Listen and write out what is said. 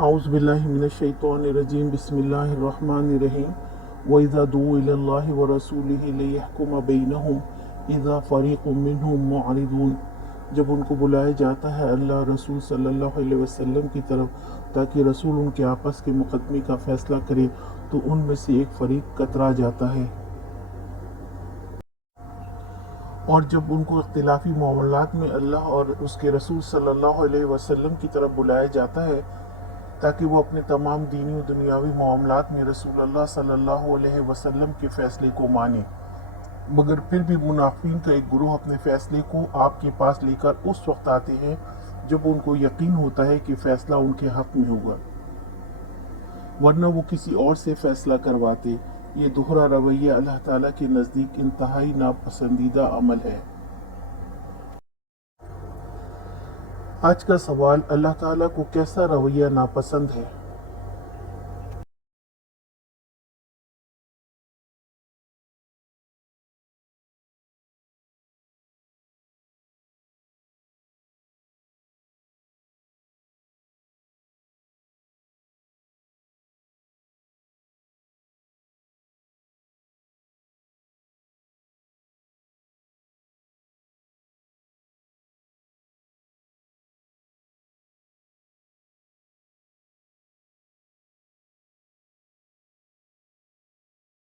أعوذ بالله من الشيطان الرجيم بسم الله الرحمن الرحيم وإذا دعوا إلى الله ورسوله ليحكم بينهم إذا فريق منهم معرضون جب ان کو بلایا جاتا ہے اللہ رسول صلی اللہ علیہ وسلم کی طرف تاکہ رسول ان کے آپس کے مقدمے کا فیصلہ کرے تو ان میں سے ایک فریق کترا جاتا ہے۔ اور جب ان کو اختلافی معاملات میں اللہ اور اس کے رسول صلی اللہ علیہ وسلم کی طرف بلایا جاتا ہے تاکہ وہ اپنے تمام دینی و دنیاوی معاملات میں رسول اللہ صلی اللہ علیہ وسلم کے فیصلے کو مانے، مگر پھر بھی منافقین کا ایک گروہ اپنے فیصلے کو آپ کے پاس لے کر اس وقت آتے ہیں جب ان کو یقین ہوتا ہے کہ فیصلہ ان کے حق میں ہوگا، ورنہ وہ کسی اور سے فیصلہ کرواتے۔ یہ دوہرا رویہ اللہ تعالیٰ کے نزدیک انتہائی ناپسندیدہ عمل ہے۔ آج کا سوال، اللہ تعالیٰ کو کیسا رویہ ناپسند ہے؟